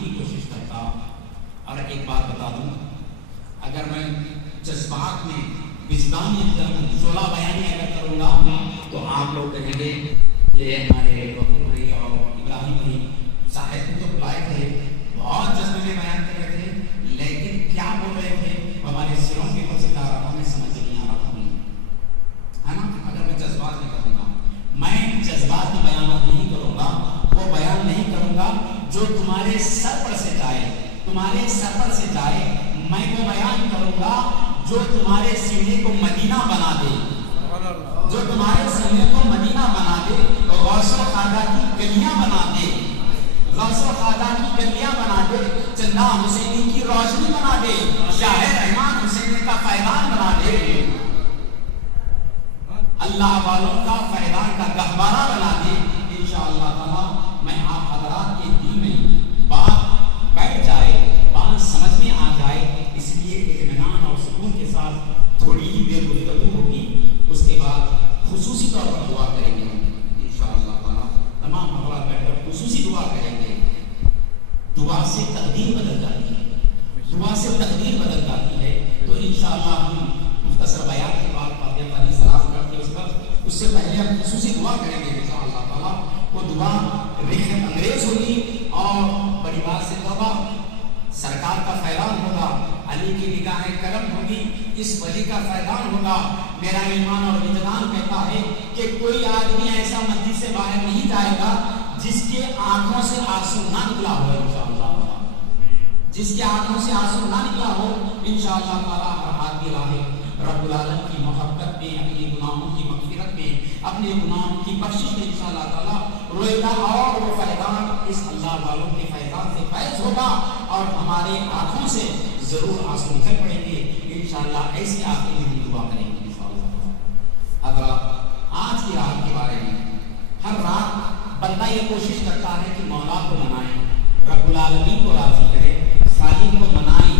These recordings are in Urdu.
کی کوشش کرتا. اور ایک بات بتا دوں, اگر میں جذبات میں وجدانیت شعلہ بیانی اگر کروں گا تو آپ لوگ کہیں گے کہ ہمارے بکر بھائی اور ابراہیم بھائی صاحب تو بلائے تھے, بہت جذبے میں بیان کر رہے تھے, لیکن کیا بول رہے تھے ہمارے سروں کے اوپر سے جا رہا تھا, میں سمجھ نہیں آ رہا تھا, ہے نا. اگر میں جذبات میں کروں گا, میں جذبات میں بیانات نہیں کروں گا, وہ بیان نہیں کروں گا جو تمہارے سر پر سے جائے, تمہارے سر پر سے جائے. میں وہ بیان کروں گا جو تمہارے سینے کو مدینہ بنا دے, جو تمہارے سینے کو مدینہ بنا دے, غوث و خواجہ کی گلیاں بنا دے, غوث و خواجہ کی گلیاں بنا دے, چندہ حسینی کی روشنی بنا دے, شاہ رحمان حسین کا فیضان بنا دے, اللہ والوں کا فیضان کا گہوارہ بنا دے. انشاءاللہ تعالی میں آپ حضرات کے دل میں بات بیٹھ جائے, بات سمجھ میں آ جائے, اس لیے اطمینان اور سکون کے ساتھ تھوڑی ہی دیر گفتگو ہوگی, اس کے بعد خصوصی طور پر دعا کریں گے. انشاءاللہ تعالی تمام حضرات بیٹھ کر خصوصی دعا کریں گے. دعا سے تقدیر بدل جاتی ہے, دعا سے تقدیر بدل جاتی ہے. تو انشاءاللہ ہم مختصر بیان کے بعد فاتحہ پڑھی سلام کر کے اس سے پہلے ہم خصوصی دعا کریں گے انشاءاللہ تعالی. وہ دعا رحمت انگیز ہوگی اور بڑی بات سے توبہ, سرکار کا فیضان ہوگا, علی کی نگاہ کرم ہوگی, اس ولی کا فیضان ہوگا. میرا ایمان اور وجدان کہتا ہے کہ کوئی آدمی ایسا مسجد سے باہر نہیں جائے گا جس کے آنکھوں سے آنسو نہ نکلا ہو انشاءاللہ تعالی, جس کے آنکھوں سے آنسو نہ نکلا ہو انشاءاللہ تعالی. ہر آدمی راہ رب العالمین کی محبت میں, اپنے گناہوں کی مغفرت میں, اپنے گناہوں کی بخشش میں انشاءاللہ تعالی روئے گا, اور وہ فیضان اس اللہ والوں کے فیضان سے فیض ہوگا, اور ہمارے آنکھوں سے ضرور آنسو نکل پڑیں گے انشاءاللہ. ایسی آخر میں ہم دعا کریں گے انشاءاللہ. حضرات آج کی رات کے بارے میں, ہر رات بندہ یہ کوشش کرتا ہے کہ مولا کو منائیں, رب العالمین کو راضی کرے, خالق کو منائیں,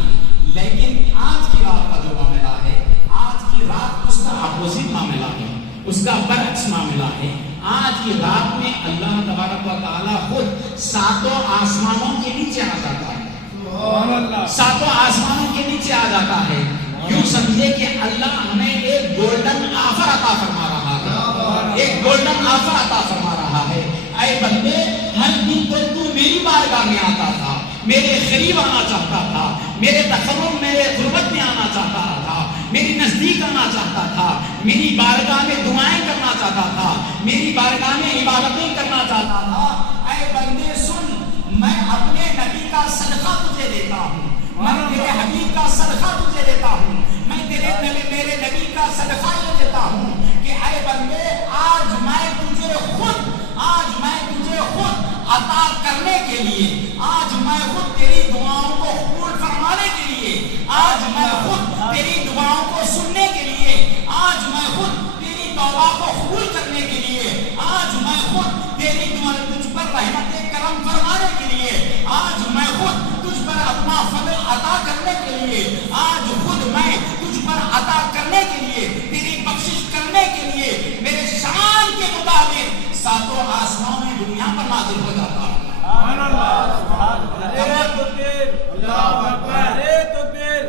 لیکن آج کی رات کا جو معاملہ ہے, آج کی رات اس کا اپوزٹ معاملہ ہے, اس کا برعکس معاملہ ہے. آج کی رات میں اللہ تبارک و تعالی خود ساتوں آسمانوں کے نیچے آ جاتا ہے, ساتوں آسمانوں کے نیچے آ جاتا ہے. یوں سمجھے کہ اللہ ہمیں ایک گولڈن آفر عطا فرما رہا ہے, ایک گولڈن آفر عطا فرما رہا ہے. اے بندے, ہر دن تو میری بارگاہ میں آتا تھا, میرے قریب آنا چاہتا تھا, میرے تقرب, میرے قربت میں آنا چاہتا تھا, میری نزدیک آنا چاہتا تھا, میری بارگاہ میں دعائیں کرنا چاہتا تھا, میری بارگاہ میں عبادتیں کرنا چاہتا تھا. اے بندے سن, میں اپنے نبی کا صدقہ تجھے دیتا ہوں, میں تیرے حبیب کا صدقہ تجھے دیتا ہوں, میں میرے نبی کا صدقہ یہ دیتا ہوں کہ اے بندے, آج میں تجھے خود عطا کرنے کے لیے, آج میں خود تیری دعاؤں کو قبول فرمانے کے لیے, آج میں خود تیری دعاؤں کو سننے کے لیے, آج میں خود تیری توبہ کو قبول کرنے کے لیے, آج میں خود تیری تجھ پر رحمت کرم فرمانے کے لیے, آج میں خود تجھ پر اپنا فضل عطا کرنے کے لیے, آج خود میں تجھ پر عطا کرنے کے لیے, تیری بخشش کرنے کے لیے میرے شان کے مطابق ساتوں آسمانوں میں دنیا پر نازل ہو جاتا ہے. سبحان اللہ, سبحان اللہ, اللہ اکبر,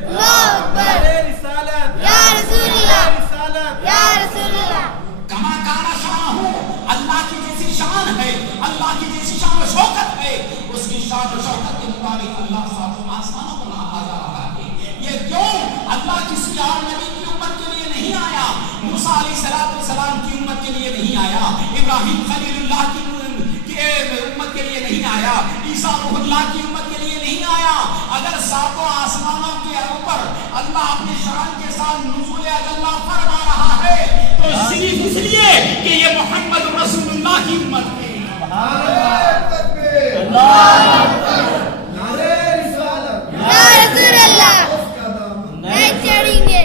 اللہ اکبر, رسالت یا رسول اللہ, رسالت یا رسول اللہ. کما کانا شان ہو, اللہ کی جیسی شان ہے, اللہ کی جیسی شان و شوکت ہے, اس کی شان و شوکت کے مطابق اللہ ساتوں آسمانوں پر آ جا رہا ہے. یہ کیوں؟ اللہ کسی اور نبی کی امت کے لیے نہیں آیا, موسیٰ علیہ السلام کی امت کے لیے نہیں آیا, ابراہیم خلیل اللہ کی امت کے لیے نہیں آیا, عیسیٰ روح اللہ کی امت کے لیے نہیں آیا. اگر ساتوں آسمانوں کے اوپر اللہ اپنے شان کے ساتھ نزول اجلہ فرما رہا ہے تو صرف اس لیے کہ یہ محمد رسول اللہ کی امت ہے. اللہ اکبر, نعرہ رسالت یا رسول اللہ, نہیں چڑھیں گے,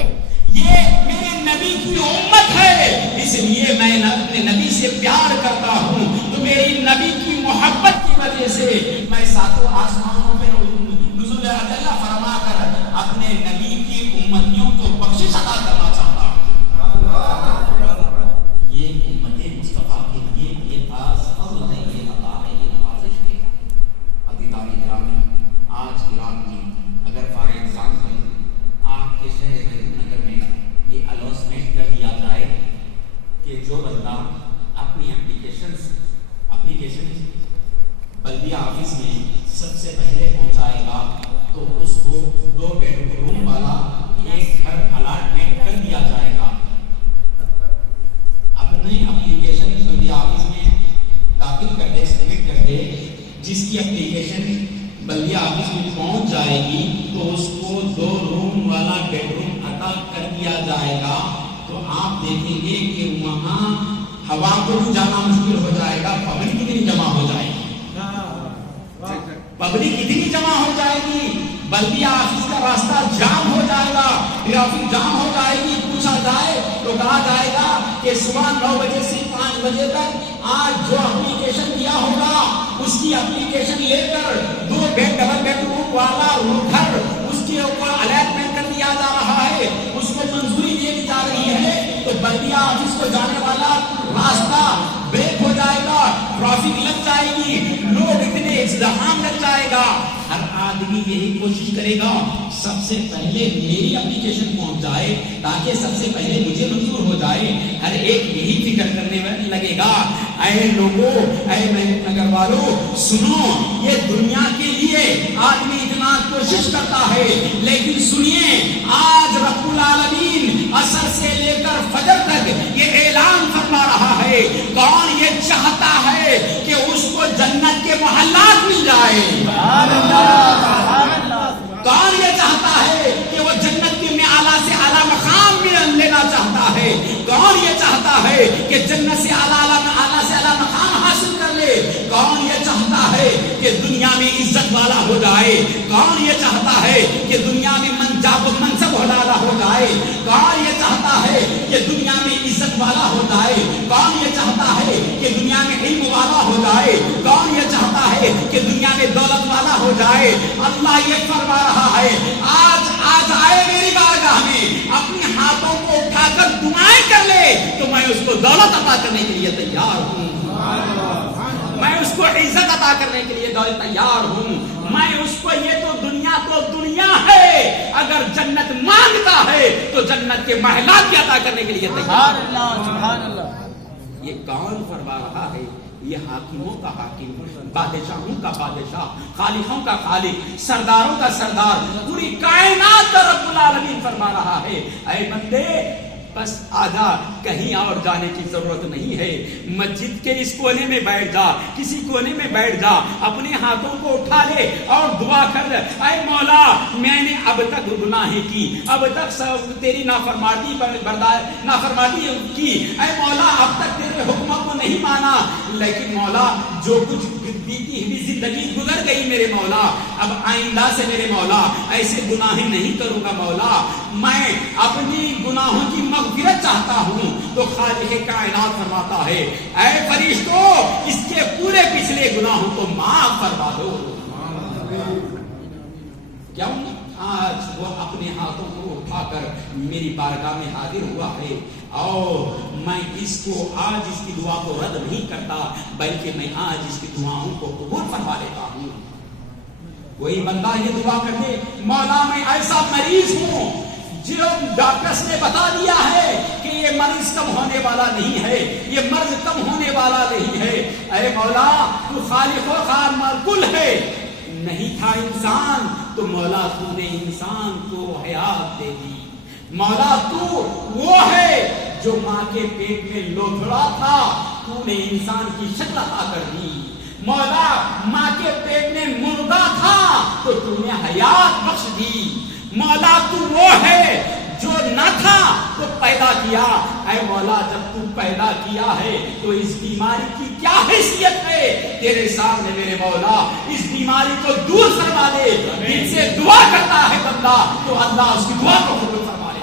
یہ میرے نبی کی امت ہے, اس لیے میں اپنے نبی سے پیار کرتا ہوں. تو میری نبی کی محبت کی وجہ سے میں ساتوں آسمانوں پہ نزول اجلہ فرما کر اپنے نبی کی امتیوں کو بخشش عطا کرنا چاہتا ہوں. یہ امت مصطفیٰ کے لیے یہ خاص فضل ہے, یہ عطا ہے, یہ نوازش ہے. عزیزان گرامی, میں سب سے پہلے پہنچائے گا تو اس کو 2 بیڈ روم والا ایک گھر الاٹمنٹ کر دیا جائے گا. اپنی اپلیکیشن بلدیہ آفس میں داخل کر دے، سبمٹ کر دے. جس کی اپلیکیشن بلدیہ آفس میں پہنچ جائے گی تو اس کو 2 روم والا بیڈ روم عطا کر دیا جائے گا. تو آپ دیکھیں گے کہ وہاں ہوا کو بھی جانا مشکل ہو جائے گا. پبلک کتنی جمع ہو جائے گی، پبلک کتنی جمع ہو جائے گی. بلدیہ آفس کا راستہ جام ہو جائے گا، ٹریفک جام ہو جائے گی. پوچھا جائے تو کہا جائے گا کہ صبح 9 بجے سے 5 بجے تک آج جو اپلیکیشن دیا ہوگا اس کی اپلیکیشن لے کر 2 ڈبل بیڈ روم والا گھر اس کے اوپر الاٹمنٹ کر دیا جا رہا ہے، اس کو منظوری دے دی جا رہی ہے. تو بلدیہ آفس کو جانے والا راستہ بریک ہو جائے گا، ٹریفک لگ جائے گی، لوگ اتنے ازدحام لگ جائے گا. ہر آدمی یہی کوشش کرے گا سب سے پہلے میری اپلیکیشن پہنچ جائے تاکہ سب سے پہلے مجھے منظور ہو جائے. ہر ایک یہی فکر کرنے میں لگے گا. اے لوگوں، اے محبوب نگر والوں، سنو، یہ دنیا کے لیے آدمی اتنا کوشش کرتا ہے، لیکن سنیے آج رب العالمین عصر سے لے کر فجر تک یہ اعلان فرما رہا ہے. کون یہ چاہتا ہے کہ اس کو جنت کے محلات مل جائے؟ کون یہ چاہتا ہے کہ وہ جنت کے میں اعلیٰ سے اعلیٰ مقام لینا چاہتا ہے؟ کون یہ چاہتا ہے کہ جنت سے اعلیٰ سے اعلیٰ مقام حاصل کر لے؟ کون یہ چاہتا ہے کہ دنیا میں عزت والا ہو جائے؟ کون یہ چاہتا ہے کہ دنیا میں منصب والا ہو جائے؟ کون یہ چاہتا ہے کہ دنیا میں عزت والا ہو جائے؟ کون یہ چاہتا ہے کہ دنیا میں علم والا ہو جائے؟ کون یہ چاہتا ہے کہ دنیا میں دولت والا ہو جائے؟ اللہ یہ فرما رہا ہے آج آئے میری بارگاہ میں، اپنے ہاتھوں کو اٹھا کر دعائیں کر لے تو میں اس کو دولت عطا کرنے کے لیے تیار ہوں، میں اس کو عزت عطا کرنے کے لیے تیار ہوں. میں اس کو یہ تو دنیا ہے، اگر جنت مانگتا ہے تو جنت کے محلات بھی عطا کرنے کے لیے تیار. سبحان اللہ. یہ کون فرما رہا ہے؟ یہ حاکموں کا حاکم، بادشاہوں کا بادشاہ، خالقوں کا خالق، سرداروں کا سردار، پوری کائنات کا رب العالمین فرما رہا ہے اے بندے بس آدھا، کہیں اور جانے کی ضرورت نہیں ہے. مسجد کے اس کونے میں بیٹھ جا، کسی کونے میں بیٹھ جا، اپنے ہاتھوں کو اٹھا لے اور دعا کر لے. اے مولا، میں نے اب تک گناہیں کی، اب تک تیری نافرمانی کی. اے مولا، اب تک تیرے حکموں کو نہیں مانا، لیکن مولا جو کچھ بیتی ہوئی زندگی گزر گئی میرے مولا، اب آئندہ سے میرے مولا ایسے گناہیں نہیں کروں گا. مولا، میں اپنی گناہوں کی مغفرت چاہتا ہوں. تو خالق کائنات فرماتا ہے اے فرشتوں، اس کے پورے پچھلے گناہوں کو معاف فرما دو. کیوں؟ آج وہ اپنے ہاتھوں کو اٹھا کر میری بارگاہ میں حاضر ہوا ہے اور میں اس کی دعا کو رد نہیں کرتا، بلکہ میں آج اس کی دعاؤں کو قبول فرما لیتا ہوں. کوئی بندہ یہ دعا کر دے مولا میں ایسا مریض ہوں جو ڈاکٹرز نے بتا دیا ہے کہ یہ مرض کم ہونے والا نہیں ہے، یہ مرض کم ہونے والا نہیں ہے. اے مولا، تو خالق و خالق کل ہے. نہیں تھا انسان تو مولا تو نے انسان کو حیات دے دی. مولا تو وہ ہے جو ماں کے پیٹ میں لوتھڑا تھا، تو نے انسان کی شکل عطا کر دی. مولا، ماں کے پیٹ میں مردہ تھا تو نے حیات بخش دی. مولا، تو وہ ہے جو نہ تھا تو پیدا کیا. اے مولا، جب تو پیدا کیا ہے تو اس بیماری کی کیا حیثیت ہے تیرے سامنے میرے مولا؟ اس بیماری کو دور فرما دے. دل سے دعا کرتا ہے بندہ تو اللہ اس کی دعا کو قبول فرما لے.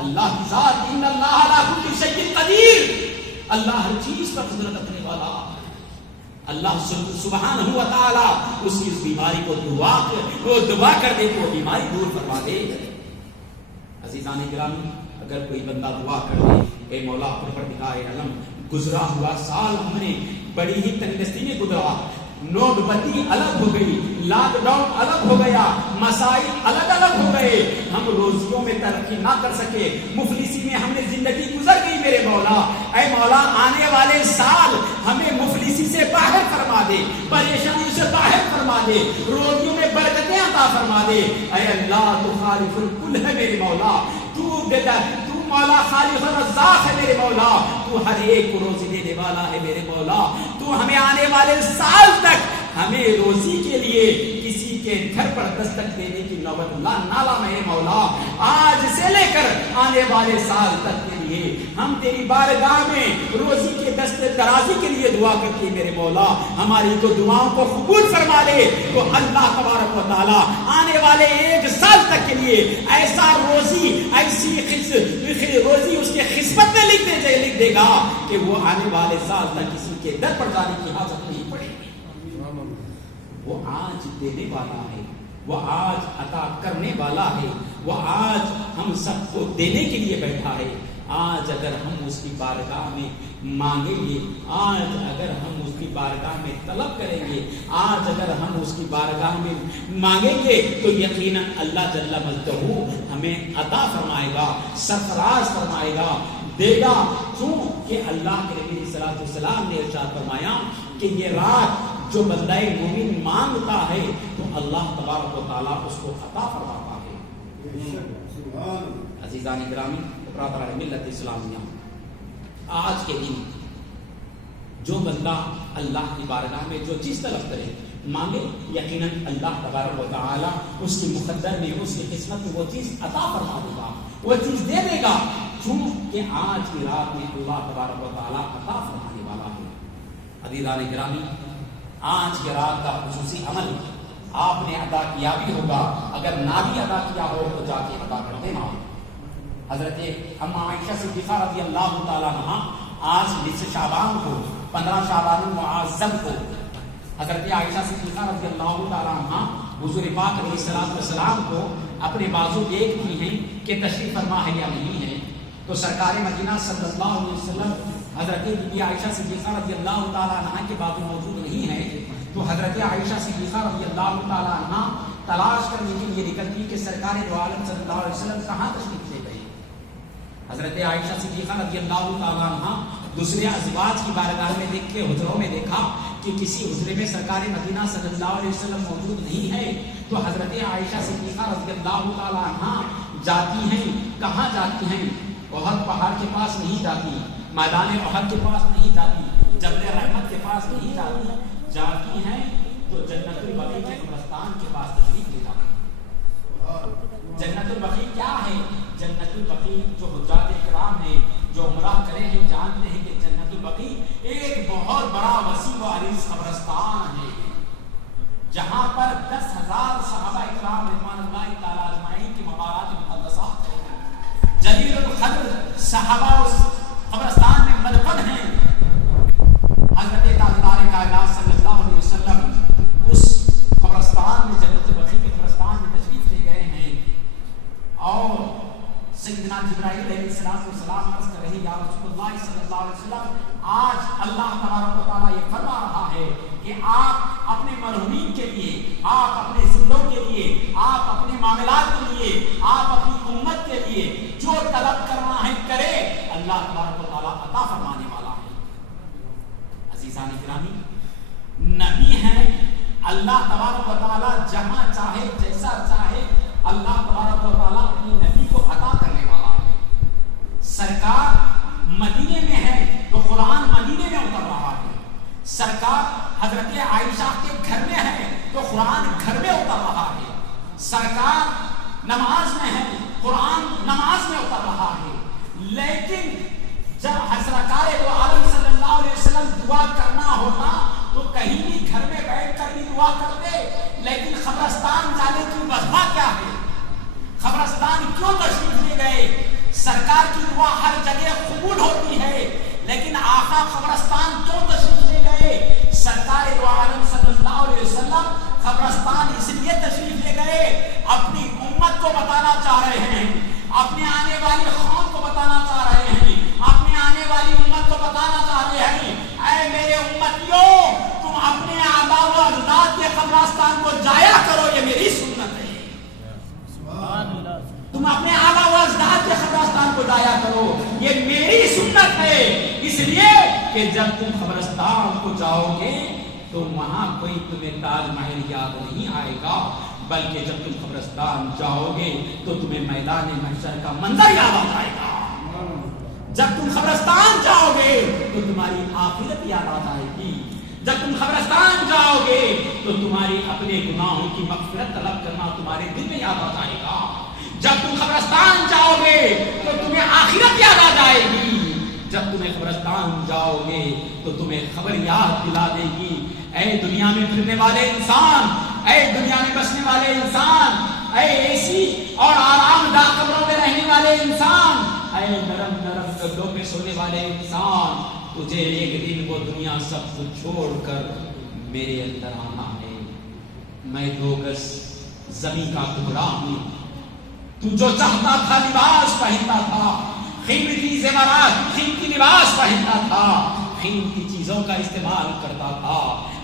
اللہ کی ذات ان اللہ علی کل شیء قدیر، اللہ ہر چیز پر قدرت رکھنے والا. اللہ سبحانہ و تعالی اس کی اس بیماری کو دعا کر دے تو بیماری دور فرما دے. عزیزان گرامی، اگر کوئی بندہ دعا کر دے اے مولا پروردگار عالم، گزرا ہوا سال ہم نے بڑی ہی تندرستی میں گزرا، نوٹ بندی الگ ہو گئی، لاک ڈاؤن الگ ہو گیا، مسائل الگ الگ ہو گئے، ہم روزیوں میں ترقی نہ کر سکے، مفلسی میں ہم نے زندگی گزر گئی میرے مولا۔ اے مولا آنے والے سال ہمیں مفلسی سے باہر فرما دے، پریشانی سے باہر فرما دے، روزیوں میں برکتیں عطا فرما دے۔ اے اللہ تو خالق الکل ہے میرے مولا، تو مولا خالق الرزاق ہے میرے مولا، تو ہر ایک کو روزی دینے والا ہے میرے مولا۔ تو ہمیں آنے والے سال تک ہمیں روزی کے لیے کسی کے گھر پر دستک دینے کی نوبت نہ لا میرے مولا۔ آج سے لے کر آنے والے سال تک کے لیے ہم تیری بارگاہ میں روزی کے دست درازی کے لیے دعا کرتے ہیں میرے مولا۔ ہماری تو دعاؤں کو قبول فرما لے تو اللہ تبارک و تعالی آنے والے ایک سال تک کے لیے ایسا روزی، ایسی روزی اس کے قسمت میں لکھ دے گا کہ وہ آنے والے سال تک کسی کے در پر جانے کی حاجت نہیں پڑے گی۔ وہ آج دینے والا ہے، وہ آج عطا کرنے والا ہے، وہ آج ہم سب کو دینے کے لیے بیٹھا ہے۔ آج اگر ہم اس کی بارگاہ میں مانگیں گے، آج اگر ہم اس کی بارگاہ میں طلب کریں گے، آج اگر ہم اس کی بارگاہ میں مانگیں گے تو یقیناً اللہ جل مجدہ ہمیں عطا فرمائے گا، سرفراز فرمائے گا، دے گا۔ کیوں کہ اللہ کے نبی صلی اللہ علیہ وسلم نے ارشاد فرمایا کہ یہ رات جو بندہ مومن مانگتا ہے تو اللہ تبارک و تعالیٰ اس کو عطا فرماتا ہے۔ عزیزان گرامی، برادران ملت اسلامیہ، آج کے دن جو بندہ اللہ کی بارگاہ میں جو چیز طلب کرے مانگے، یقیناً اللہ تبارک و تعالیٰ اس کی مقدر میں، اس کی قسمت میں وہ چیز عطا فرما دے گا، وہ چیز دے دے گا، چونکہ آج کی رات میں اللہ تبارک و تعالیٰ عطا فرمانے والا ہے۔ عزیزان گرامی، آج کی رات کا خصوصی عمل آپ نے ادا کیا بھی ہوگا، اگر نہ بھی ادا کیا ہو تو جا کے ادا کر دینا۔ حضرت اما عائشہ صدیقہ رضی اللہ تعالیٰ عنہ آج نصف شعبان کو، 15 شعبان المعظم کو، حضرت عائشہ صدیقہ رضی اللہ تعالیٰ عنہ حضور پاک علیہ الصلوۃ والسلام کو اپنے بازو دیکھتی ہیں کہ تشریف فرما ہے یا نہیں ہے، تو سرکار مدینہ صلی اللہ علیہ وسلم حضرت بی عائشہ صدیقہ رضی اللہ تعالیٰ عنہ کے بازو موجود نہیں ہے، تو حضرت عائشہ صدیقہ رضی اللہ تعالیٰ عنہ تلاش کرنے کے لیے نکلتی کہ سرکار دو عالم صلی اللہ علیہ وسلم کہاں تشریف لے گئے۔ حضرت عائشہ صدیقہ رضی اللہ تعالیٰ عنہ دوسرے ازواج کی بارگاہ میں دیکھ کے حجروں میں دیکھا کہ کسی حجرے میں سرکار مدینہ صلی اللہ علیہ وسلم موجود نہیں ہے، تو حضرت عائشہ صدیقہ رضی اللہ تعالیٰ عنہ جاتی ہیں، کہاں جاتی ہیں؟ احد پہاڑ کے پاس نہیں جاتی، میدان احد کے پاس نہیں جاتی، جبل رحمت کے پاس نہیں جاتی، جاتی ہیں تو جنت البقیع کے قبرستان کے پاس تشریف لے جاتی ہیں۔ جنت البقیع کیا ہے؟ جنت البقیع جو حجاج کرام ہیں، جو عمرہ کرے ہیں، جانتے ہیں کہ جنت البقیع ایک بہت بڑا وسیع و عریض قبرستان ہے، جہاں پر 10,000 صحابہ کرام رضوان اللہ تعالی اجمعین کی مبارات مقدسات ہیں۔ جلیل القدر صحابہ اس قبرستان میں مدفن ہیں۔ حضرت تاجدار کائنات صلی اللہ علیہ وسلم اس قبرستان میں، جنت البقیع کے قبرستان میں تشریف لے گئے ہیں، اور سیدنا جبرائیل علیہ السلام عرض کر رہے یا رسول اللہ صلی اللہ علیہ وسلم، آج اللہ تبارک و تعالیٰ یہ فرما رہا ہے کہ آپ اپنے مرحومین کے لیے، آپ اپنے زندوں کے لیے، آپ اپنے معاملات کے لیے، آپ اپنی امت کے لیے جو طلب کرنا ہے کرے، اللہ تبارک و تعالیٰ عطا فرمانے والا ہے۔ عزیزان گرامی، نبی ہیں، اللہ تبارک و تعالیٰ جہاں چاہے جیسا چاہے اللہ تبارک و تعالیٰ اپنی نبی کو عطا کرنے والا ہے۔ سرکار مدینے میں ہے تو قرآن مدینے میں اتر رہا ہے، سرکار حضرت عائشہ کے گھر میں ہے تو قرآن گھر میں اتر رہا ہے، سرکار نماز میں ہے، قرآن نماز میں اتر رہا ہے۔ لیکن جب سرکار دو عالم صلی اللہ علیہ وسلم دعا کرنا ہوتا تو کہیں بھی گھر میں بیٹھ کر بھی دعا کرتے، لیکن قبرستان جانے کی وجہ کیا ہے؟ قبرستان کیوں تشریف لے گئے؟ سرکار کی دعا ہر جگہ قبول ہوتی ہے، لیکن آقا قبرستان کیوں تشریف لے گئے؟ سرکار دو عالم صلی اللہ علیہ وسلم قبرستان اس لیے تشریف لے گئے، اپنی امت کو بتانا چاہ رہے ہیں، اپنے آنے والی قوم کو بتانا چاہ رہے ہیں، اپنے آنے والی امت کو بتانا چاہتے ہیں، اے میرے امتیوں، تم اپنے آباء و قبرستان کو جایا کرو، یہ میری سنت ہے۔ تم اپنے آبا و اجداد کے قبرستان کو جایا کرو، یہ میری سنت ہے۔ اس لیے کہ جب تم قبرستان کو جاؤ گے تو وہاں کوئی تمہیں تاج محل یاد نہیں آئے گا، بلکہ جب تم قبرستان جاؤ گے تو تمہیں میدان محشر کا منظر یاد آ جائے گا۔ جب تم قبرستان جاؤ گے تو تمہاری آخرت یاد آ جائے گی۔ جب تم قبرستان جاؤ گے تو تمہاری اپنے گناہوں کی مغفرت طلب کرنا تمہارے دل میں یاد آ جائے گا۔ جب تم قبرستان جاؤ گے تو تمہیں آخرت یاد آ جائے گی۔ جب تمہیں قبرستان جاؤ گے تو تمہیں خبر یاد دلا دے گی، اے دنیا میں پھرنے والے انسان، اے دنیا میں بسنے والے انسان، اے ایسی اور آرام دہ قبروں میں رہنے والے انسان، اے نرم نرم گدوں میں سونے والے انسان، تجھے ایک دن وہ دنیا سب کچھ چھوڑ کر میرے اندر آنا ہے۔ میں 2 گز زمین کا ٹکڑا ہوں، تو جو چاہتا تھا لباس پہنتا تھا، قیمتی زیورات، قیمتی لباس پہنتا تھا، قیمتی چیزوں کا استعمال کرتا تھا،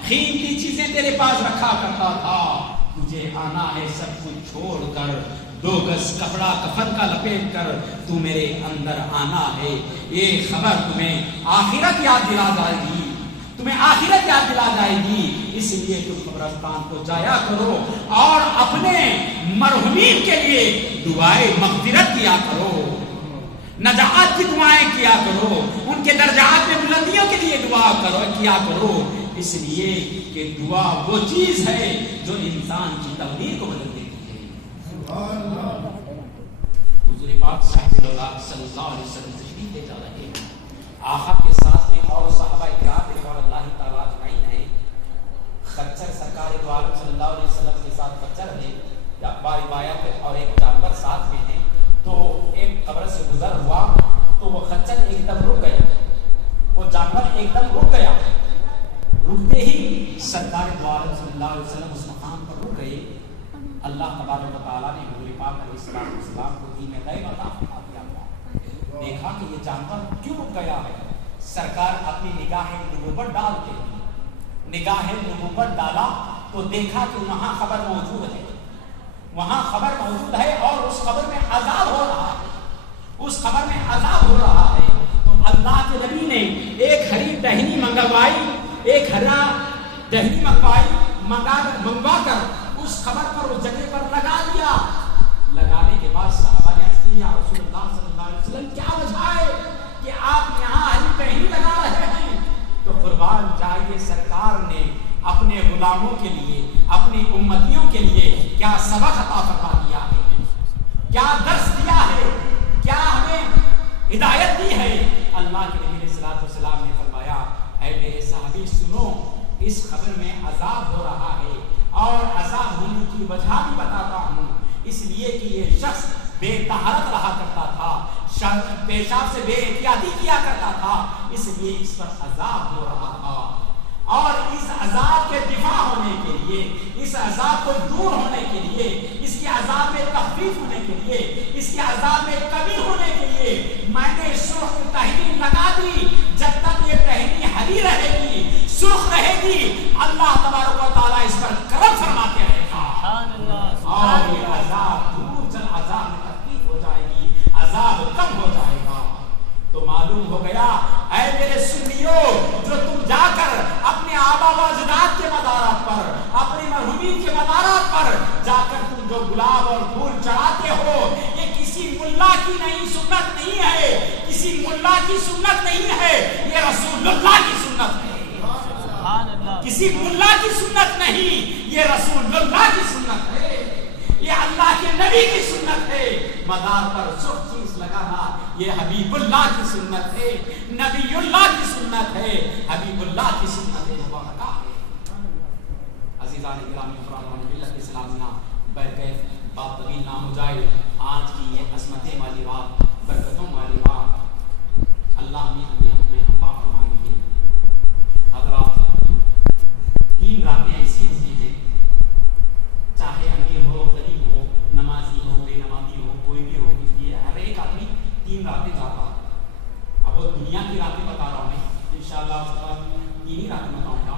قیمتی چیزیں تیرے پاس رکھا کرتا تھا۔ تجھے آنا ہے سب کچھ چھوڑ کر، 2 گز کپڑا کفن کا لپیٹ کر تو میرے اندر آنا ہے۔ یہ خبر تمہیں آخرت یاد دلا جائے گی، تمہیں آخرت یاد دلا جائے گی۔ اس لیے تم قبرستان کو جایا کرو اور اپنے مرحومین کے لیے دعائیں مغفرت کیا کرو، نجات کی دعائیں کیا کرو، ان کے درجات میں بلندیوں کے لیے دعا کیا کرو، اس لیے کہ دعا وہ چیز ہے جو انسان کی تقدیر کو بدل دیتی ہے۔ حضور پاک صلی اللہ علیہ وسلم تشریف لے جا رہے ہیں، آقا کے ساتھ میں اور صحابہ کرام رضوان اللہ تعالیٰ اجمعین ہیں۔ خچر سرکار دو عالم صلی اللہ علیہ وسلم کے ساتھ خچر ہے، روایت اور ایک جانور ساتھ میں ہے۔ تو ایک قبر سے گزر ہوا تو وہ خچر ایک دم رک گیا، وہ جانور ایک دم رک گیا۔ رکتے ہی سرکار دو عالم صلی اللہ علیہ وسلم اس مقام پر رک گئے۔ اللہ تبارک و تعالیٰ نے حضور پاک علیہ السلام کو دین غیب عطا فرما دیا۔ دیکھا کہ یہ جانور کیوں رک گیا ہے، سرکار اپنی نگاہ نبوت ڈال کے نگاہ نبوت ڈالا تو دیکھا کہ وہاں خبر موجود ہے، وہاں خبر موجود ہے اور اس خبر میں عذاب ہو رہا ہے، اس خبر میں عذاب ہو رہا ہے۔ تو اللہ کے نبی نے ایک ہری ٹہنی منگوائی، ایک ہرا ٹہنی منگوا کر اس خبر پر اس جگہ پر لگا دیا۔ لگانے کے بعد صحابہ نے عرض کیا، رسول اللہ صلی اللہ علیہ وسلم کیا وجہ ہے کہ آپ یہاں ہری ٹہنی لگا رہے ہیں؟ تو قربان جائیے سرکار نے اپنے غلاموں کے لیے، اپنی امتیوں کے لیے کیا سبق عطا فرما دیا ہے، کیا درس دیا ہے، کیا ہمیں ہدایت دی ہے۔ اللہ کے نبی علیہ السلام نے فرمایا، اے میرے صحابی سنو، اس خبر میں عذاب ہو رہا ہے اور عذاب ہونے کی وجہ بھی بتاتا ہوں۔ اس لیے کہ یہ شخص بے طہارت رہا کرتا تھا، پیشاب سے بے احتیاطی کیا کرتا تھا، اس لیے اس پر عذاب ہو رہا تھا۔ اور اس عذاب کے دفاع ہونے کے لیے، اس عذاب کو دور ہونے کے لیے، اس کے عذاب میں تخفیف ہونے کے لیے، اس کے عذاب میں کمی ہونے کے لیے میں نے سرخ ٹہنی لگا دی۔ جب تک یہ ٹہنی ہری رہے گی، سرخ رہے گی، اللہ تبارک و تعالیٰ اس پر کرم فرماتے رہے گا اور یہ عذاب دور چل، عذاب میں تخفیف ہو جائے گی، عذاب کم ہو جائے گا۔ تو معلوم ہو گیا اے میرے سنیو، جو تم جا کر اپنے آبا و اجداد کے مزارات پر، اپنے مرحومین کے مزارات پر جا کر تم جو گلاب اور پھول چڑھاتے ہو، یہ کسی ملا کی نہیں سنت نہیں ہے، کسی ملا کی سنت نہیں ہے، یہ رسول اللہ کی سنت ہے۔ کسی ملا کی سنت نہیں، یہ رسول اللہ کی سنت ہے، یہ اللہ کے نبی کی سنت ہے۔ مزار پر سرخ چیز لگانا یہ حبیب اللہ کی سنت ہے، نبی اللہ کی سنت ہے، حبیب اللہ کی سنت مبارکہ ہے۔ عزیزان گرامی، افراد ملت اسلام نہ بیٹھ گئے، بات طویل نہ ہو جائے، آج کی یہ عظمتیں والی بات، برکتوں والی بات اللہ نے ہمیں عطا فرمائی ہے۔ حضرات، 3 راتیں ایسی ہوتی ہیں، چاہے امیر ہو، غریب ہو، نمازی ہو، بے نمازی ہو، کوئی بھی ہو، کچھ بھی ہے، ہر ایک آدمی 3 راتیں جاتا ہے۔ اب وہ دنیا کی راتیں بتا رہا ہوں میں، انشاءاللہ اس کے بعد 3 ہی راتیں بتاؤں گا۔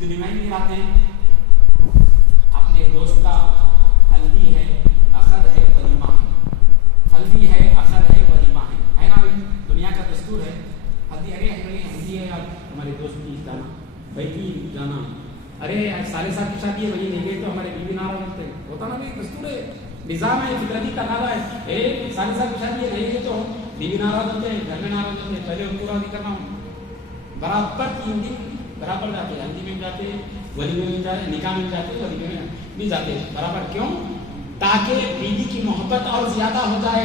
دنیا کی راتیں ثالثہ کی شادی ہے وہی نہیں گئے تو ہمارے بیوی ناراض ہوتے ہیں، ہوتا نا بھائی دستور ہے، نظام ہے، فطرتی تقاضا ہے، ثالثہ کی شادی ہے نہیں گئے تو بیوی ناراض ہوتے ہیں، گھر میں ناراض ہوتے ہیں، پہلے ان کو راضی کرنا ہوں برابر 3 دن برابر جاتے، ہلدی میں جاتے، ولیمے میں جاتے، نکاح میں جاتے، ولیمے میں بھی جاتے برابر، کیوں؟ تاکہ بیوی کی محبت اور زیادہ ہو جائے،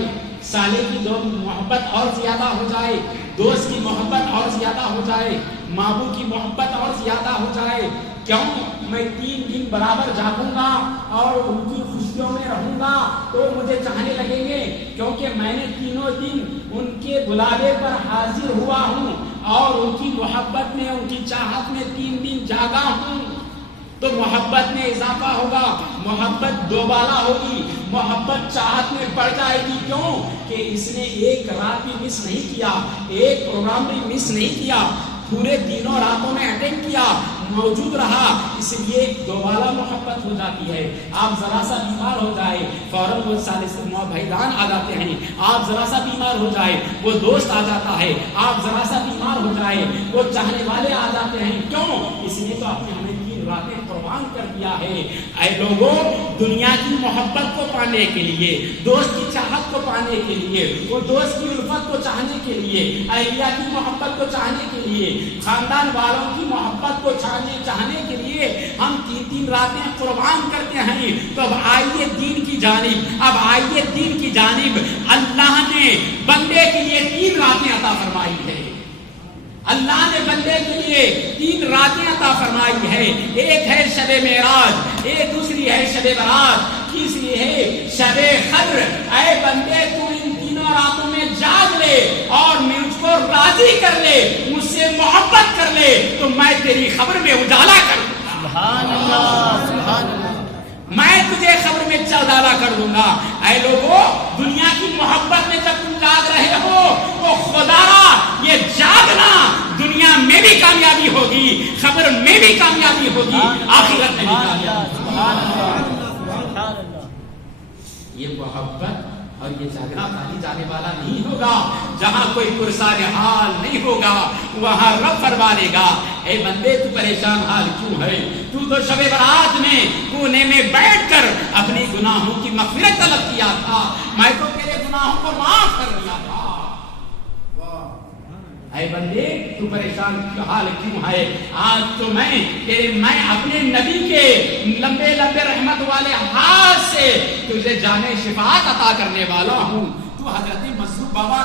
سالے کی محبت اور زیادہ ہو جائے، دوست کی محبت اور زیادہ ہو جائے، مابو کی محبت اور زیادہ ہو جائے. کیوں؟ میں 3 دن برابر جاگوں گا اور ان کی خوشیوں میں رہوں گا تو مجھے چاہنے لگیں گے، کیونکہ میں نے تینوں دن ان کے بلاوے پر حاضر ہوا ہوں اور ان کی محبت میں، ان کی چاہت میں 3 دن جاگا ہوں. تو محبت میں اضافہ ہوگا، محبت دوبارہ ہوگی، محبت چاہت میں بڑھ جائے گی. کیوں؟ کہ اس نے ایک رات بھی مس نہیں کیا، ایک پروگرام بھی مس نہیں کیا، پورے دنوں راتوں میں اٹینڈ کیا، موجود رہا، اس لیے دوبارہ محبت ہو جاتی ہے. آپ ذرا سا بیمار ہو جائے فوراً وہ بھائیدان آ جاتے ہیں، آپ ذرا سا بیمار ہو جائے وہ دوست آ جاتا ہے، آپ ذرا سا بیمار ہو جائے وہ چاہنے والے آ جاتے ہیں. کیوں؟ اس نے تو اپنے ہمیں راتیں قربان کر دیا ہے. اے لوگوں، دنیا کی محبت کو پانے کے لیے، دوست کی چاہت کو پانے کے لیے، وہ دوست کی الفت کو چاہنے کے لیے، اہلیہ کی محبت کو چاہنے کے لیے، خاندان والوں کی محبت کو چاہنے کے لیے ہم 3 راتیں قربان کرتے ہیں. تو اب آئیے دین کی جانب، اب آئیے دین کی جانب. اللہ نے بندے کے لیے 3 راتیں عطا فرمائی ہے. اللہ نے بندے کے لیے 3 راتیں عطا فرمائی ہے. ایک ہے شب معراج، ایک دوسری ہے شب برات، تیسری ہے شب قدر. اے بندے تو ان تینوں راتوں میں جاگ لے اور مجھ کو راضی کر لے، مجھ سے محبت کر لے تو میں تیری خبر میں اجالا کر دوں گا. سبحان اللہ، سبحان اللہ. میں تجھے خبر میں اجالا کر دوں گا. اے لوگوں، دنیا کی محبت میں جب تم جاگ رہے ہو تو خدا را یہ جاگنا دنیا میں بھی کامیابی ہوگی، خبر میں بھی کامیابی ہوگی، آخرت میں بھی کامیابی. یہ محبت اور یہ جاگنا خالی جانے والا نہیں ہوگا. جہاں کوئی پرسان حال نہیں ہوگا وہاں رب فرمانے گا، اے بندے تو پریشان حال کیوں ہے؟ تو شب برات میں کونے میں بیٹھ کر اپنی گناہوں کی مغفرت طلب کیا تھا، میں تو تیرے گناہوں کو معاف کر دیا تھا. اے بندے تو پریشان حال کیوں ہے؟ آج تو میں اپنے نبی کے لمبے لمبے رحمت والے ہاتھ سے تجھے جانے شفاعت عطا کرنے والا ہوں. تو حضرت مظلوم بابا